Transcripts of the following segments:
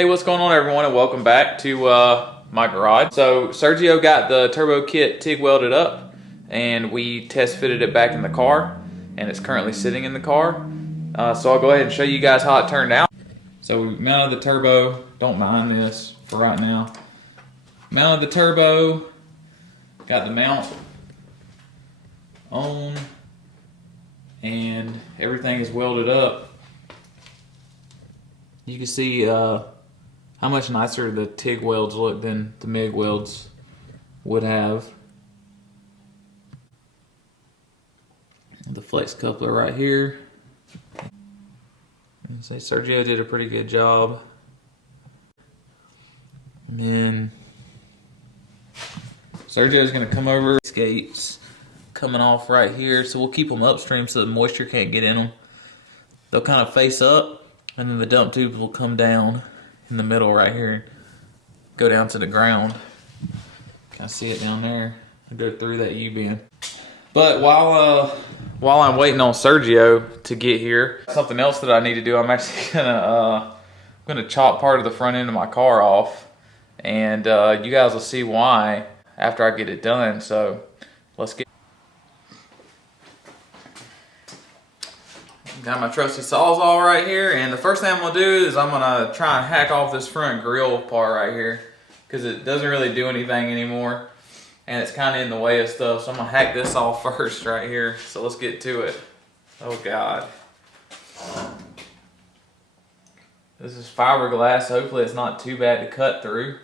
Hey, what's going on, everyone, and welcome back to my garage. So Sergio got the turbo kit TIG welded up, and we test fitted it back in the car, and it's currently sitting in the car. So I'll go ahead and show you guys how it turned out. So we mounted the turbo. Don't mind this for right now. Mounted the turbo, got the mount on, and everything is welded up. You can see how much nicer the TIG welds look than the MIG welds would have. The flex coupler right here. I'd say Sergio did a pretty good job. And then Sergio's gonna come over. Skates coming off right here, so we'll keep them upstream so the moisture can't get in them. They'll kind of face up, and then the dump tubes will come down in the middle right here and go down to the ground. Kind of see it down there. I go through that U-bend. But while I'm waiting on Sergio to get here, something else that I need to do, I'm actually gonna chop part of the front end of my car off, and you guys will see why after I get it done. So let's get. Got my trusty Sawzall right here, and the first thing I'm gonna do is I'm gonna try and hack off this front grill part right here, because it doesn't really do anything anymore, and it's kind of in the way of stuff. So I'm gonna hack this off first right here. So let's get to it. Oh God. This is fiberglass, so hopefully it's not too bad to cut through.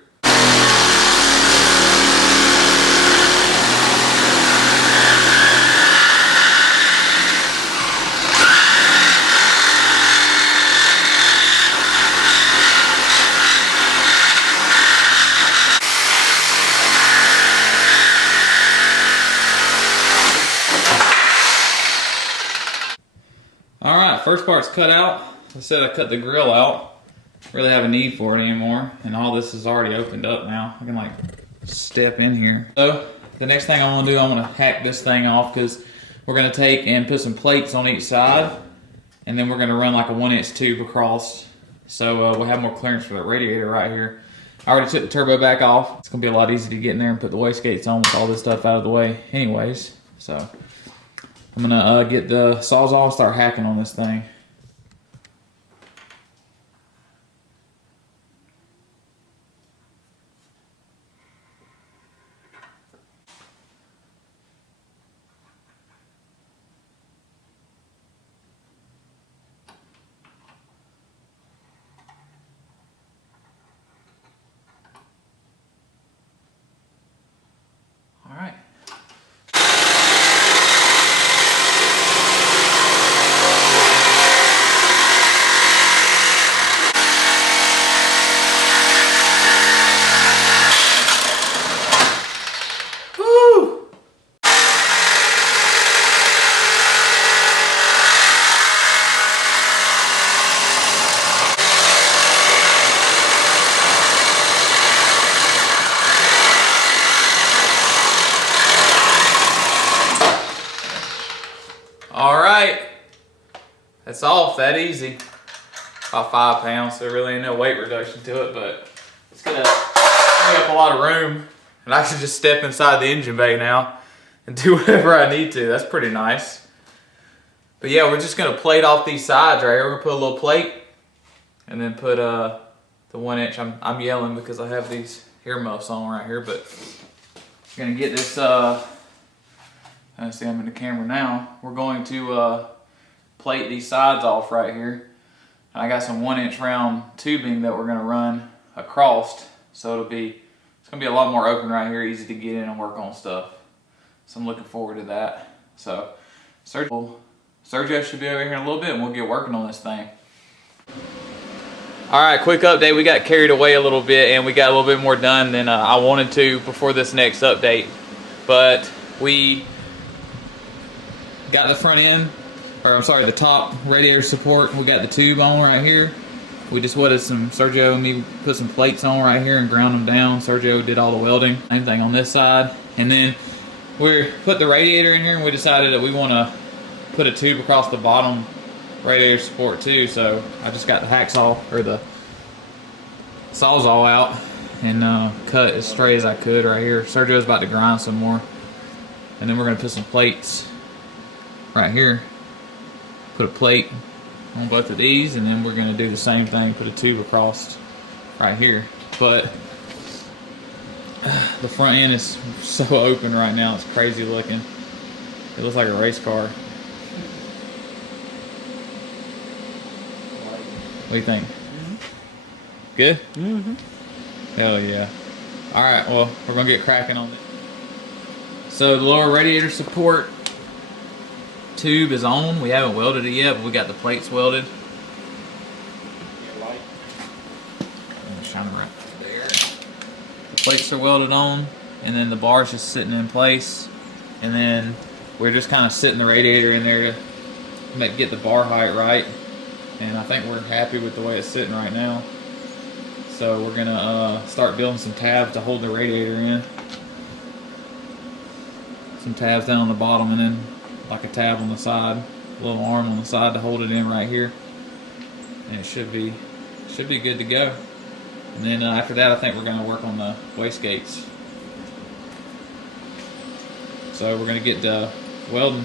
Alright, first part's cut out. I said I cut the grill out. Really have a need for it anymore. And all this is already opened up now. I can like step in here. So the next thing I want to do, I want to hack this thing off, because we're going to take and put some plates on each side. And then we're going to run like a 1-inch tube across. So we'll have more clearance for that radiator right here. I already took the turbo back off. It's going to be a lot easier to get in there and put the wastegates on with all this stuff out of the way anyways. So I'm gonna get the Sawzall and start hacking on this thing. All right. Alright, that's off that easy. About 5 pounds, so really ain't no weight reduction to it, but it's gonna take up a lot of room, and I can just step inside the engine bay now and do whatever I need to. That's pretty nice. But yeah, we're just gonna plate off these sides right here. We're gonna put a little plate and then put the 1-inch. I'm yelling because I have these earmuffs on right here, but I'm gonna get this I see I'm in the camera now. We're going to plate these sides off right here. And I got some 1-inch round tubing that we're gonna run across. So it's gonna be a lot more open right here, easy to get in and work on stuff. So I'm looking forward to that. So Sergio should be over here in a little bit, and we'll get working on this thing. All right, quick update. We got carried away a little bit, and we got a little bit more done than I wanted to before this next update. But we got the front end, or I'm sorry, the top radiator support. We got the tube on right here. We just welded Sergio and me put some plates on right here and ground them down. Sergio did all the welding. Same thing on this side. And then we put the radiator in here, and we decided that we want to put a tube across the bottom radiator support too. So I just got the hacksaw, or the Sawzall out and cut as straight as I could right here. Sergio's about to grind some more. And then we're going to put some plates right here. Put a plate on both of these, and then we're going to do the same thing, put a tube across right here. But the front end is so open right now, it's crazy looking. It looks like a race car. What do you think? Good? Mm-hmm. Hell yeah. Alright, well, we're going to get cracking on it. So the lower radiator support tube is on. We haven't welded it yet, but we got the plates welded. I'm shine right there. The plates are welded on, and then the bar's just sitting in place. And then we're just kind of sitting the radiator in there to get the bar height right. And I think we're happy with the way it's sitting right now. So we're gonna start building some tabs to hold the radiator in. Some tabs down on the bottom, and then like a tab on the side, a little arm on the side to hold it in right here. And it should be good to go. And then after that, I think we're gonna work on the wastegates. So we're gonna get welding.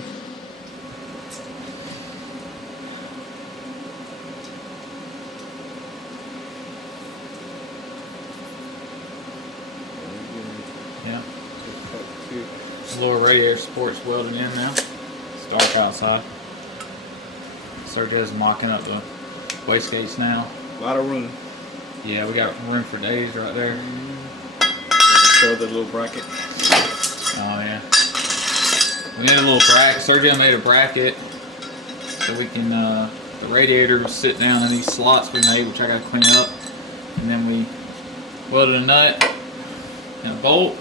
Yeah. Lower radiator support's welding in now. It's dark outside. Sergio's mocking up the wastegates now. A lot of room. Yeah, we got room for days right there. Show the little bracket. Oh yeah. We need a little bracket. Sergio made a bracket so we can, the radiator will sit down in these slots we made, which I gotta clean up. And then we welded a nut and a bolt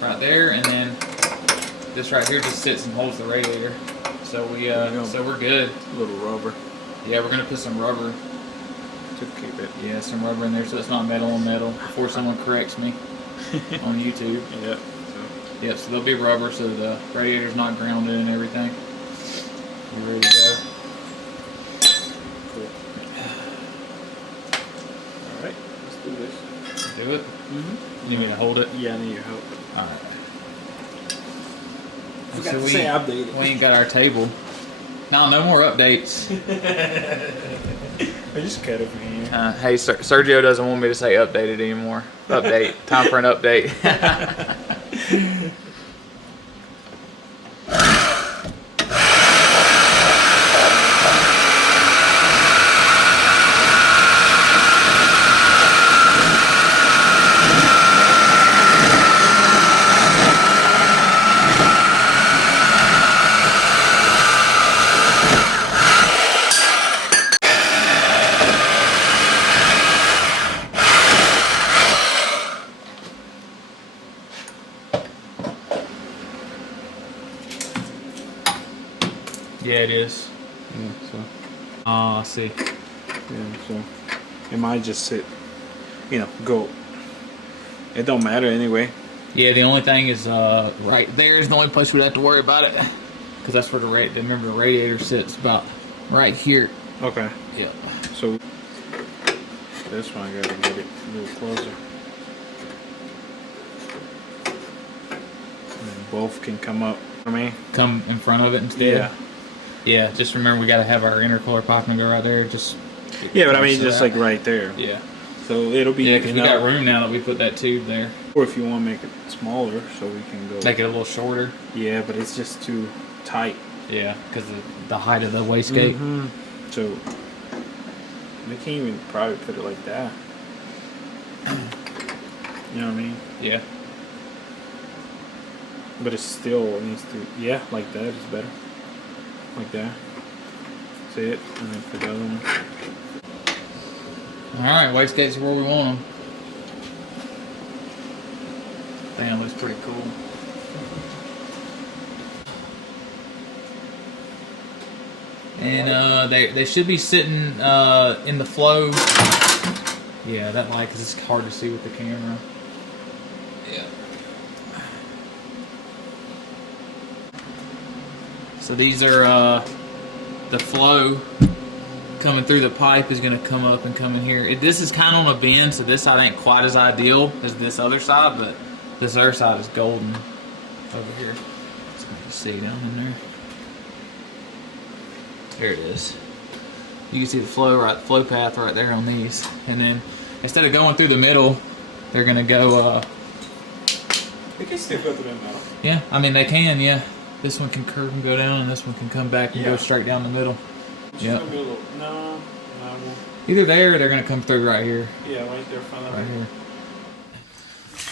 right there, and then this right here just sits and holds the radiator. So we're good. A little rubber. Yeah, we're gonna put some rubber To keep it. Yeah, some rubber in there so it's not metal on metal before someone corrects me on YouTube. Yep. Yep, so there'll be rubber so the radiator's not grounded and everything. You ready to go? Cool. Alright, let's do this. Do it? Mm-hmm. You need me to hold it? Yeah, I need your help. Alright. Forgot to say updated. We ain't got our table. No more updates. I just cut it from here. Hey, Sergio doesn't want me to say updated anymore. Update. Time for an update. Yeah, it is. Yeah, so. I see. Yeah, so. It might just sit, go. It don't matter anyway. Yeah, the only thing is right there is the only place we'd have to worry about it. Because that's where remember the radiator sits about right here. Okay. Yeah. So, this one I gotta get it a little closer. And both can come up for me. Come in front of it instead? Yeah. Yeah, just remember we gotta have our intercooler piping go right there. Yeah, but I mean just like right there. Yeah. So it'll be. Yeah, because we got room now that we put that tube there. Or if you want to make it smaller, so we can go. Make it a little shorter. Yeah, but it's just too tight. Yeah, because of the height of the wastegate. Mm-hmm. So we can't even probably put it like that. You know what I mean? Yeah. But it still needs to. Yeah, like that is better. Like that. See it, and then put the other one. Alright, wastegates are where we want them. Damn, looks pretty cool. And they should be sitting in the flow. Yeah, that light, because it's hard to see with the camera. Yeah. So these are the flow coming through the pipe is going to come up and come in here. This is kind of on a bend, so this side ain't quite as ideal as this other side, but this other side is golden over here. It's going to see down in there. There it is. You can see the flow path right there on these. And then instead of going through the middle, they're going to go... They can still go through the middle. Yeah, I mean, they can, yeah. This one can curve and go down, and this one can come back and go straight down the middle. Yeah. No. Either there or they're going to come through right here. Yeah, right there, front of right here.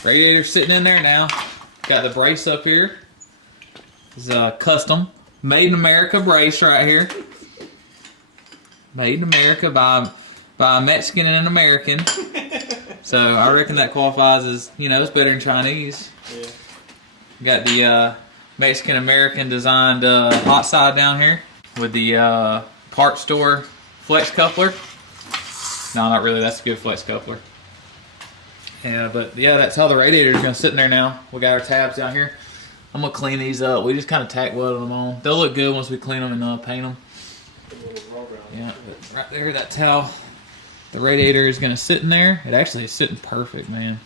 Radiator's sitting in there now. Got the brace up here. It's a custom, made in America brace right here. Made in America by a Mexican and an American. So I reckon that qualifies as, you know, it's better than Chinese. Yeah. Got the Mexican-American designed hot side down here with the part store flex coupler. No, not really. That's a good flex coupler. Yeah, but yeah, that's how the radiator's gonna sit in there now. We got our tabs down here. I'm gonna clean these up. We just kind of tack welded them on. They'll look good once we clean them and paint them. Yeah, but right there, that towel. The radiator is gonna sit in there. It actually is sitting perfect, man.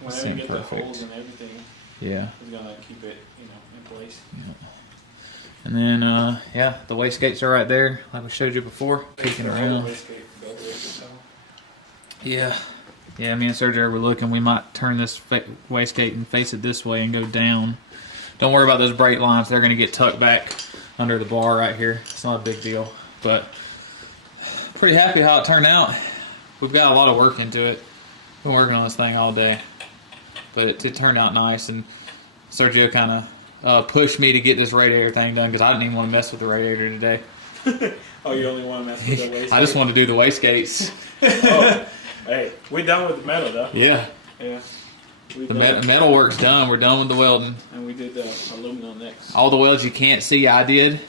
Yeah. Whenever you get the holes and everything, yeah, it's gonna keep it, you know, in place. Yeah. And then, yeah, the wastegates are right there, like we showed you before. Peeking around. Yeah. Yeah, me and Sergio were looking. We might turn this wastegate and face it this way and go down. Don't worry about those brake lines. They're going to get tucked back under the bar right here. It's not a big deal. But pretty happy how it turned out. We've got a lot of work into it. Been working on this thing all day. But it turned out nice. And Sergio kind of pushed me to get this radiator thing done because I didn't even want to mess with the radiator today. Oh, you only want to mess with the wastegate? I just wanted to do the wastegates. Oh. Hey, we're done with the metal, though. Yeah. Yeah. The metal work's done. We're done with the welding. And we did the aluminum next. All the welds you can't see, I did.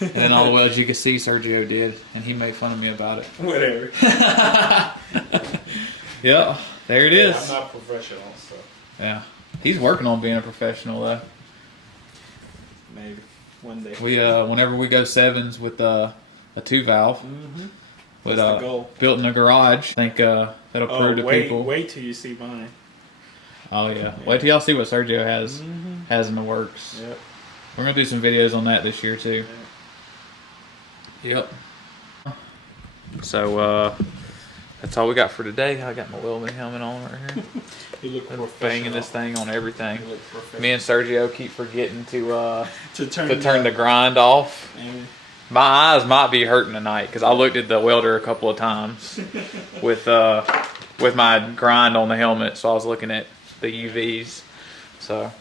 And then all the welds you can see, Sergio did. And he made fun of me about it. Whatever. Yeah, there it is. I'm not professional, so. Yeah. He's working on being a professional, though. Maybe. One day. We whenever we go sevens with a 2-valve. Mm-hmm. With built in a garage. I think that'll prove to people. Wait till you see mine. Oh yeah. Wait till y'all see what Sergio has in the works. Yep. We're gonna do some videos on that this year too. Yep. So that's all we got for today. I got my welding helmet on right here. You look I'm banging this thing on everything. You look Me and Sergio keep forgetting to turn the grind off. My eyes might be hurting tonight because I looked at the welder a couple of times with my grind on the helmet, so I was looking at the UVs. So,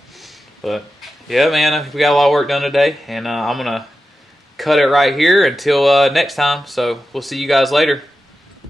but yeah, man, we got a lot of work done today, and I'm gonna cut it right here until next time. So we'll see you guys later.